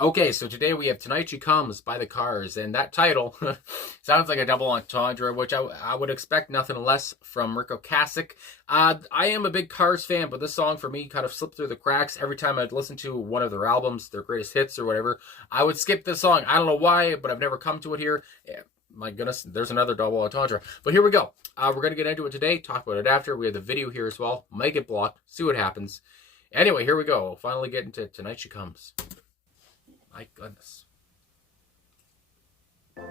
Okay, so today we have Tonight She Comes by the Cars, and that title sounds like a double entendre, which I would expect nothing less from Rico Kasich. I am a big Cars fan, but this song for me kind of slipped through the cracks. Every time I'd listen to one of their albums, their greatest hits or whatever, I would skip this song. I don't know why, but I've never come to it here. Yeah, my goodness, there's another double entendre. But here we go. We're going to get into it today, talk about it after. We have the video here as well. Might get blocked, see what happens. Anyway, here we go. We'll finally get into Tonight She Comes. My goodness. Go.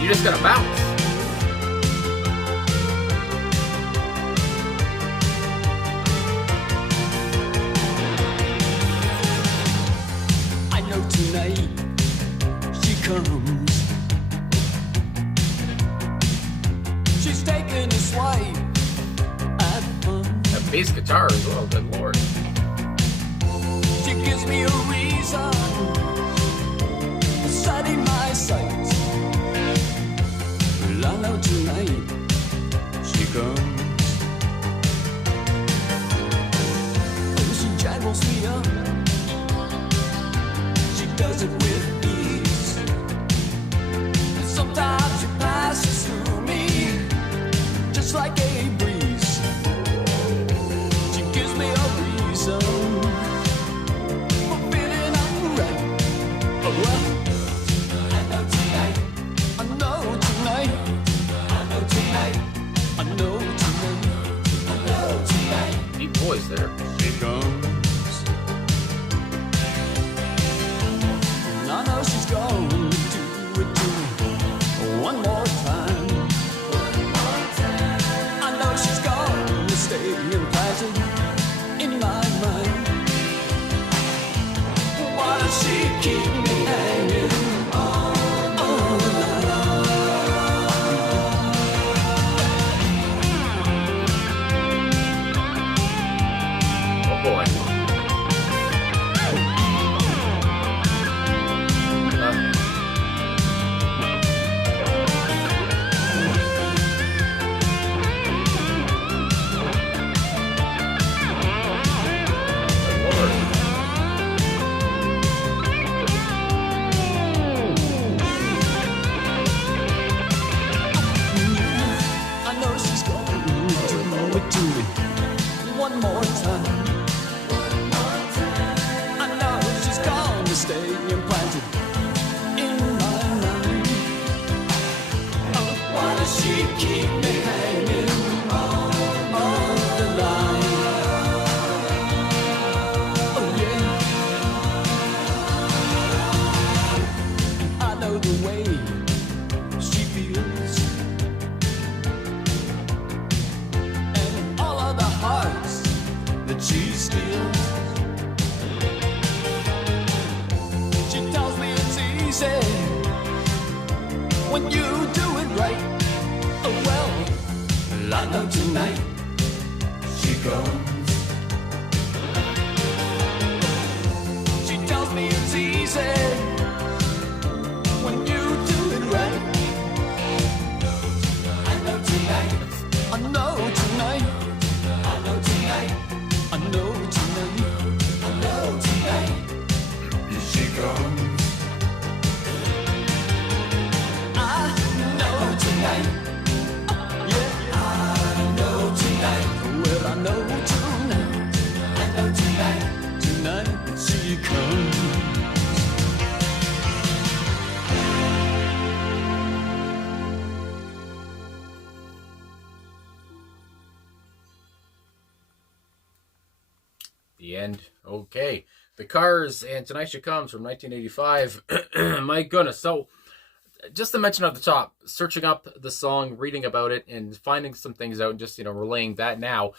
You just gotta bounce. I know tonight she comes. She's taking a swipe at fun. That bass guitar as well, good lord. She gives me a reason for setting my sights. Well, I know tonight she comes. Oh, she jangles me up. She does it with ease. And sometimes she passes through me just like a breeze. She gives me a reason for feeling alright. Oh well, I know tonight. I know tonight. I know tonight. I know tonight. I know tonight. Deep voice there. She comes. And I know she's going to do it to me one more time. I know she's gonna stay implanted in my mind. Why does she keep me hanging on the line? Oh boy. I know she's gonna do it to me one more time. I know she's gonna stay implanted in my mind. Oh, why does she keep me hanging on the line? Oh yeah. I know the way she feels. And all of the hearts that she steals. She tells me it's easy when you do it right. Oh well, I know tonight she comes. She tells me it's easy when you do it right. I know tonight. I know tonight. I know tonight. I know tonight. I know tonight. She comes. I know tonight. Yeah, I know tonight. Well, I know tonight. I know tonight. Tonight she comes. The end. Okay. The Cars and Tonight She Comes from 1985. My goodness. So, just to mention at the top, searching up the song, reading about it, and finding some things out, and just relaying that now.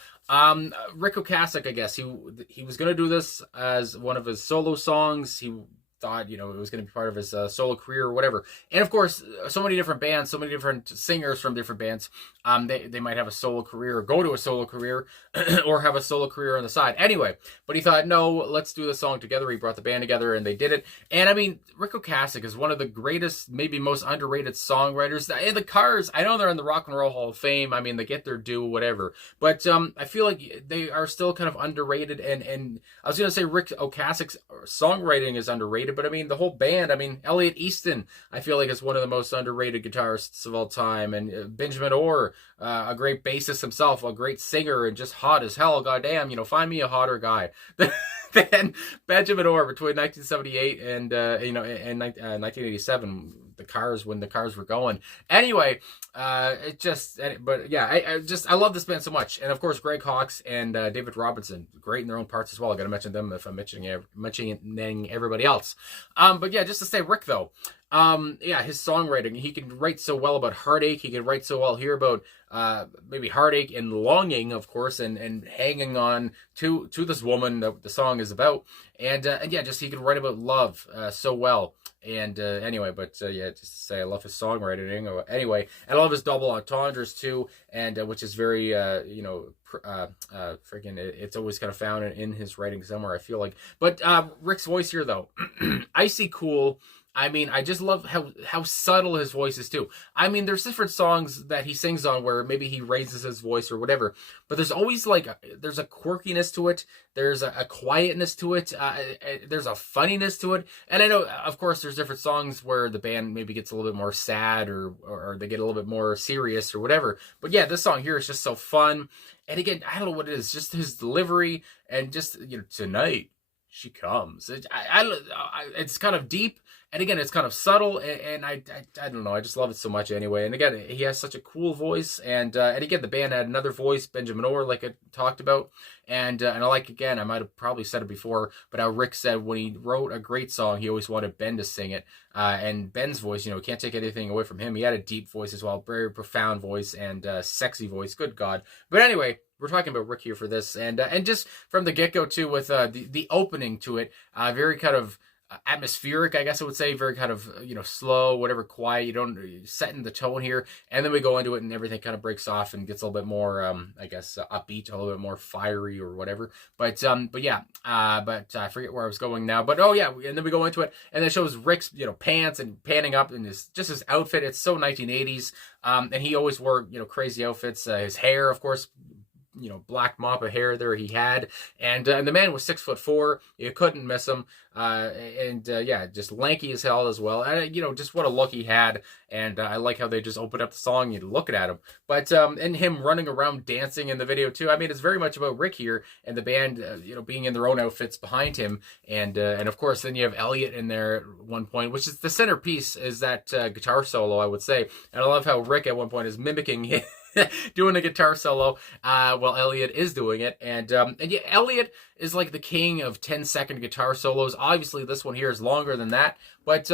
Rico Kasich, I guess he was gonna do this as one of his solo songs. He thought, it was going to be part of his solo career or whatever. And of course, so many different bands, so many different singers from different bands, they might have a solo career or go to a solo career or have a solo career on the side. Anyway, but he thought, no, let's do the song together. He brought the band together and they did it. And I mean, Ric Ocasek is one of the greatest, maybe most underrated songwriters. And the Cars, I know they're in the Rock and Roll Hall of Fame. I mean, they get their due, whatever. But I feel like they are still kind of underrated. And I was going to say Ric Ocasek's songwriting is underrated, but I mean, the whole band, I mean, Elliot Easton, I feel like is one of the most underrated guitarists of all time. And Benjamin Orr, a great bassist himself, a great singer, and just hot as hell. Goddamn, find me a hotter guy than Benjamin Orr between 1978 and 1987. When the Cars were going. Anyway, but yeah, I love this band so much. And of course, Greg Hawkes and David Robinson, great in their own parts as well. I got to mention them if I'm mentioning everybody else. But yeah, just to say Rick though, his songwriting, he can write so well about heartache. He can write so well here about maybe heartache and longing, of course, and hanging on to this woman that the song is about. And yeah, just he can write about love so well. And anyway, but yeah, just to say I love his songwriting. Anyway, and I love his double entendres too, and which is very it's always kind of found in his writing somewhere, I feel like. But Rick's voice here though, icy cool. I mean, I just love how subtle his voice is too. I mean, there's different songs that he sings on where maybe he raises his voice or whatever, but there's always there's a quirkiness to it. There's a quietness to it. There's a funniness to it. And I know, of course, there's different songs where the band maybe gets a little bit more sad or they get a little bit more serious or whatever. But yeah, this song here is just so fun. And again, I don't know what it is, just his delivery and just, tonight she comes. It's kind of deep. And again, it's kind of subtle, and I don't know, I just love it so much anyway. And again, he has such a cool voice, and again, the band had another voice, Benjamin Orr, like I talked about, and I like, again, I might have probably said it before, but how Rick said when he wrote a great song, he always wanted Ben to sing it, and Ben's voice, can't take anything away from him. He had a deep voice as well, very profound voice, and sexy voice, good God. But anyway, we're talking about Rick here for this, and just from the get-go too, with the opening to it, very kind of atmospheric, I guess I would say, very kind of, slow, whatever, quiet, you don't setting the tone here, and then we go into it and everything kind of breaks off and gets a little bit more, I guess, upbeat, a little bit more fiery or whatever, but yeah, but I forget where I was going now, but oh yeah, and then we go into it, and it shows Rick's, pants and panning up in his outfit. It's so 1980s, and he always wore, crazy outfits, his hair, of course, black mop of hair there he had, and the man was 6'4". You couldn't miss him, yeah, just lanky as hell as well, and just what a look he had. And I like how they just opened up the song, you're looking at him, but and him running around dancing in the video too. I mean, it's very much about Rick here and the band, being in their own outfits behind him, and of course then you have Elliot in there at one point, which is the centerpiece, is that guitar solo, I would say. And I love how Rick at one point is mimicking him doing a guitar solo while Elliot is doing it. And yeah, Elliot is like the king of 10-second guitar solos. Obviously, this one here is longer than that. But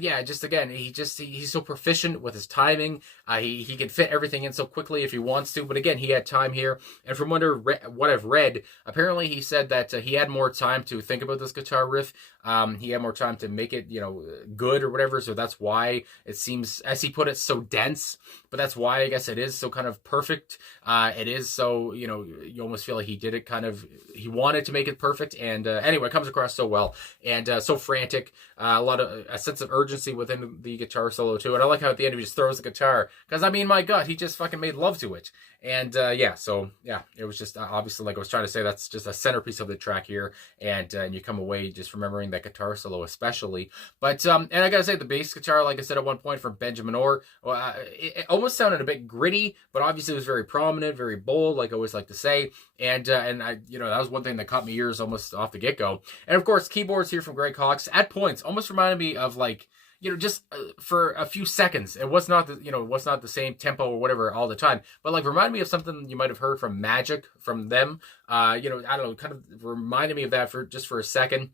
yeah, just again, he's so proficient with his timing. He can fit everything in so quickly if he wants to. But again, he had time here. And from what I've read, apparently he said that he had more time to think about this guitar riff. He had more time to make it, good or whatever. So that's why it seems, as he put it, so dense. But that's why I guess it is so kind of perfect. It is so, you almost feel like he did it kind of, he wanted to make it perfect. And anyway, it comes across so well and so frantic. A sense of urgency within the guitar solo too. And I like how at the end he just throws the guitar, because I mean, my God, he just fucking made love to it. And yeah, so yeah, it was just obviously, like I was trying to say, that's just a centerpiece of the track here. And you come away just remembering that guitar solo especially. But and I gotta say, the bass guitar, like I said at one point, from Benjamin Orr, it almost sounded a bit gritty, but obviously it was very prominent, very bold, like I always like to say. And I, that was one thing that caught my ears almost off the get-go. And of course, keyboards here from Greg Hawkes at points almost reminded me of, like, just for a few seconds. It was not the same tempo or whatever all the time, but like reminded me of something you might have heard from Magic from them. I don't know, kind of reminded me of that for a second.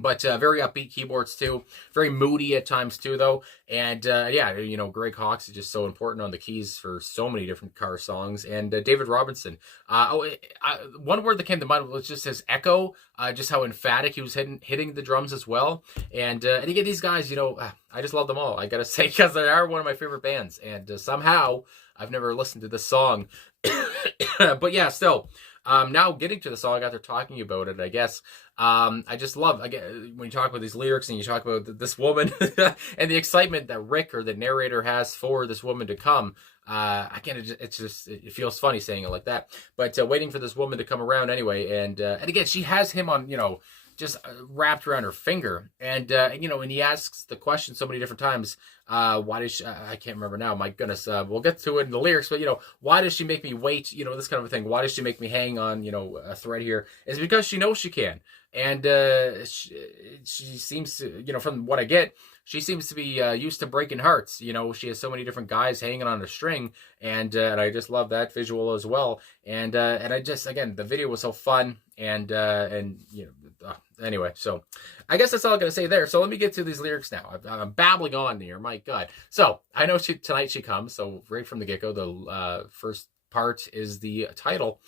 But very upbeat keyboards too, very moody at times too, though. And yeah, Greg Hawkes is just so important on the keys for so many different Car songs. And David Robinson. One word that came to mind was just his echo, just how emphatic he was hitting the drums as well. And you get these guys, I just love them all. I gotta say, because they are one of my favorite bands. And somehow I've never listened to this song, but yeah, still. Now getting to the song after talking about it, I guess, I just love, again, when you talk about these lyrics and you talk about this woman and the excitement that Rick or the narrator has for this woman to come. It feels funny saying it like that, but waiting for this woman to come around anyway. And again, she has him on, just wrapped around her finger. And, and he asks the question so many different times, why does she, I can't remember now, my goodness, we'll get to it in the lyrics, but, why does she make me wait, this kind of a thing? Why does she make me hang on, a thread here? It's because she knows she can. And she seems to, from what I get, she seems to be used to breaking hearts. She has so many different guys hanging on a string, and I just love that visual as well. And I just, again, the video was so fun, and anyway, so I guess that's all I'm gonna say there. So let me get to these lyrics now. I'm babbling on here, my God. So I know tonight she comes. So right from the get-go, the first part is the title.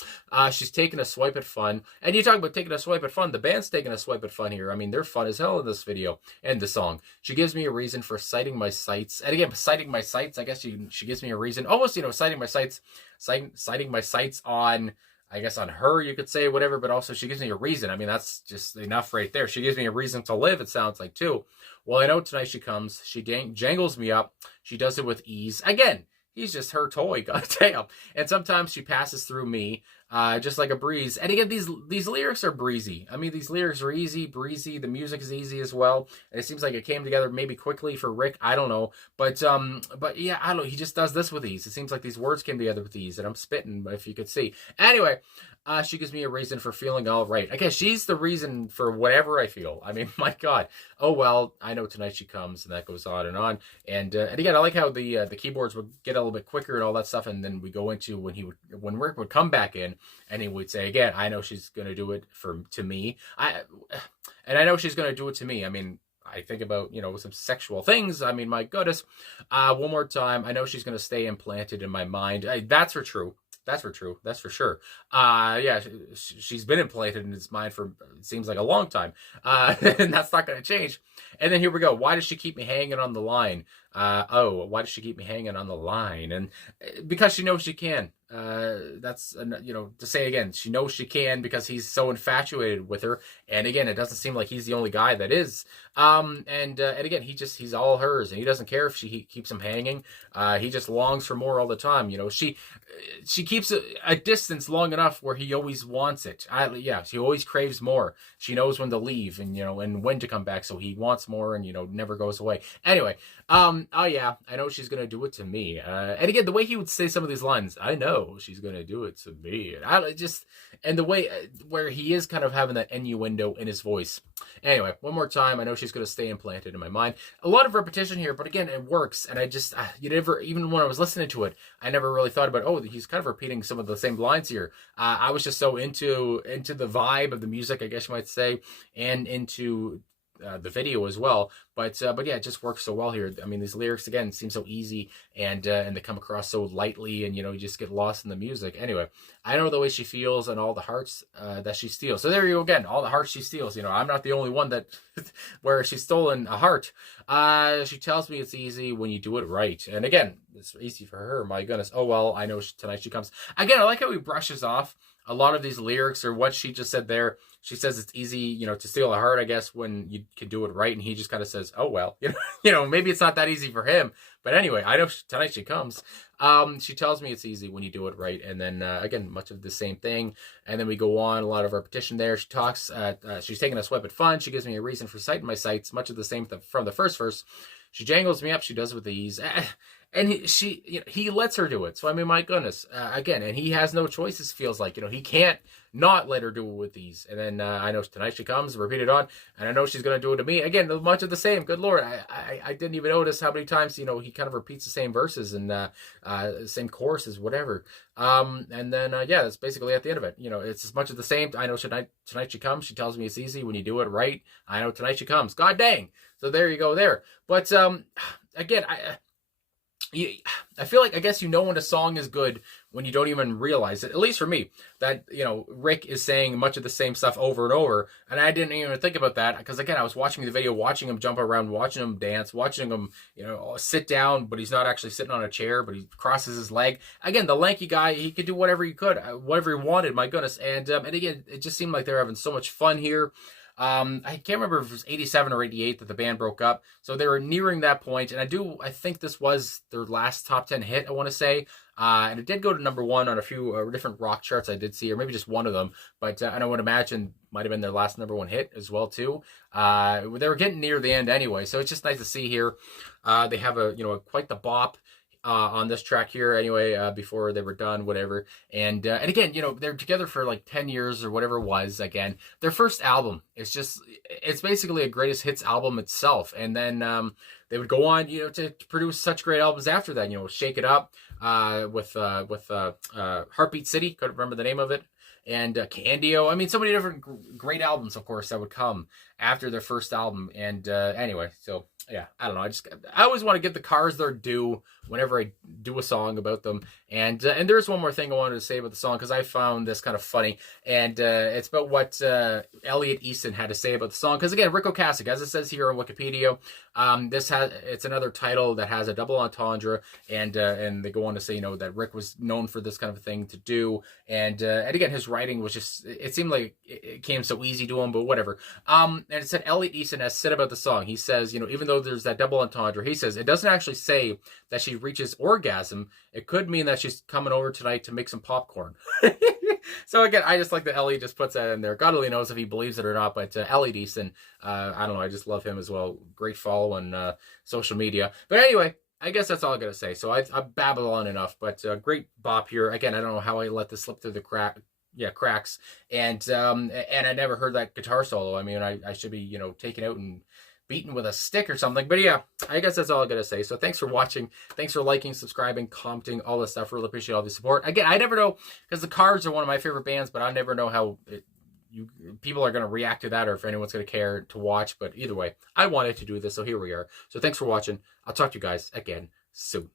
She's taking a swipe at fun. And you talk about taking a swipe at fun. The band's taking a swipe at fun here. I mean, they're fun as hell in this video and the song. She gives me a reason for citing my sights. And again, citing my sights, I guess she gives me a reason. Almost, citing my sights on, I guess, on her, you could say, whatever, but also she gives me a reason. I mean, that's just enough right there. She gives me a reason to live, it sounds like, too. Well, I know tonight she comes. She jangles me up. She does it with ease. Again, he's just her toy, goddamn. And sometimes she passes through me, just like a breeze. And again, these lyrics are breezy. I mean, these lyrics are easy, breezy. The music is easy as well. And it seems like it came together maybe quickly for Rick. I don't know. But yeah, I don't know. He just does this with ease. It seems like these words came together with ease. And I'm spitting, if you could see. Anyway, she gives me a reason for feeling all right. I guess she's the reason for whatever I feel. I mean, my God. Oh, well, I know tonight she comes, and that goes on and on. And again, I like how the keyboards would get a little bit quicker and all that stuff. And then we go into when Rick would come back in, and he would say again, I know she's going to do it to me. I know she's going to do it to me. I mean, I think about, some sexual things. I mean, my goodness. One more time. I know she's going to stay implanted in my mind. That's for true. That's for true. That's for sure. Yeah, she's been implanted in his mind for, it seems like, a long time. And that's not going to change. And then here we go. Why does she keep me hanging on the line? Why does she keep me hanging on the line? And because she knows she can. That's, to say again, she knows she can because he's so infatuated with her. And again, it doesn't seem like he's the only guy that is. And again, he's all hers, and he doesn't care if she keeps him hanging. He just longs for more all the time. She keeps a distance long enough where he always wants it. She always craves more. She knows when to leave and when to come back. So he wants more and, never goes away. Anyway, oh yeah, I know she's going to do it to me. And again, the way he would say some of these lines, I know she's going to do it to me. And the way where he is kind of having that innuendo in his voice. Anyway, one more time. I know she's going to stay implanted in my mind. A lot of repetition here, but again, it works. And I just, even when I was listening to it, I never really thought about, he's kind of repeating some of the same lines here. I was just so into the vibe of the music, I guess you might say, and into the video as well, but yeah, it just works so well here. I mean, these lyrics again seem so easy, and they come across so lightly, and you just get lost in the music. Anyway, I know the way she feels and all the hearts that she steals. So there you go again, all the hearts she steals. I'm not the only one that where she's stolen a heart. She tells me it's easy when you do it right, and again, it's easy for her. My goodness. Oh well, I know tonight she comes. Again, I like how he brushes off a lot of these lyrics or what she just said there. She says it's easy, to steal a heart, I guess, when you can do it right. And he just kind of says, oh, well, maybe it's not that easy for him. But anyway, I know tonight she comes. She tells me it's easy when you do it right. And then, again, much of the same thing. And then we go on, a lot of repetition there. She talks, she's taking a swipe at fun. She gives me a reason for citing my sights, much of the same from the first verse. She jangles me up. She does it with ease. And he lets her do it. So I mean, my goodness, again, and he has no choices. Feels like, he can't not let her do it with these. And then I know Tonight She Comes, repeat it on, and I know she's gonna do it to me again. Much of the same. Good Lord, I didn't even notice how many times he kind of repeats the same verses and same choruses, whatever. And then yeah, that's basically at the end of it. It's as much of the same. I know Tonight She Comes. She tells me it's easy when you do it right. I know Tonight She Comes. God dang. So there you go there. But again, I feel like, I guess when a song is good when you don't even realize it. At least for me, that Rick is saying much of the same stuff over and over, and I didn't even think about that because again, I was watching the video, watching him jump around, watching him dance, watching him sit down, but he's not actually sitting on a chair, but he crosses his leg. Again, the lanky guy, he could do whatever he could, whatever he wanted. My goodness, and again, it just seemed like they were having so much fun here. I can't remember if it was 87 or 88 that the band broke up. So they were nearing that point, and I think this was their last top 10 hit, I want to say. And it did go to number 1 on a few different rock charts I did see, or maybe just one of them. But I would imagine might have been their last number 1 hit as well too. They were getting near the end anyway, so it's just nice to see here. They have quite the bop. On this track here anyway, before they were done, whatever. And again, they're together for like 10 years or whatever it was. Again, their first album, it's basically a greatest hits album itself. And then they would go on, to produce such great albums after that, Shake It Up, with Heartbeat City, couldn't remember the name of it. And Candio. I mean, so many different great albums, of course, that would come after their first album. And anyway, so yeah, I don't know. I always want to give the Cars their due whenever I do a song about them. And there's one more thing I wanted to say about the song, because I found this kind of funny. And it's about what Elliot Easton had to say about the song. Because again, Rick Ocasek, as it says here on Wikipedia, it's another title that has a double entendre, and they go on to say, that Rick was known for this kind of thing to do. And again, his writing was just, it seemed like it came so easy to him, but whatever. And it said Elliot Easton has said about the song, he says, even though there's that double entendre, he says it doesn't actually say that she reaches orgasm. It could mean that she's coming over tonight to make some popcorn. So again, I just like that Elliot just puts that in there. God only knows if he believes it or not, but Elliot Easton, I don't know, I just love him as well. Great follow on social media. But anyway, I guess that's all I gotta say. So I babble on enough, but great bop here. Again, I don't know how I let this slip through the cracks. And I never heard that guitar solo. I mean, I should be, taken out and beaten with a stick or something. But yeah, I guess that's all I gotta say. So thanks for watching. Thanks for liking, subscribing, commenting, all this stuff. Really appreciate all the support. Again, I never know, because the Cars are one of my favorite bands, but I never know how people are going to react to that, or if anyone's going to care to watch. But either way, I wanted to do this, so here we are. So thanks for watching. I'll talk to you guys again soon.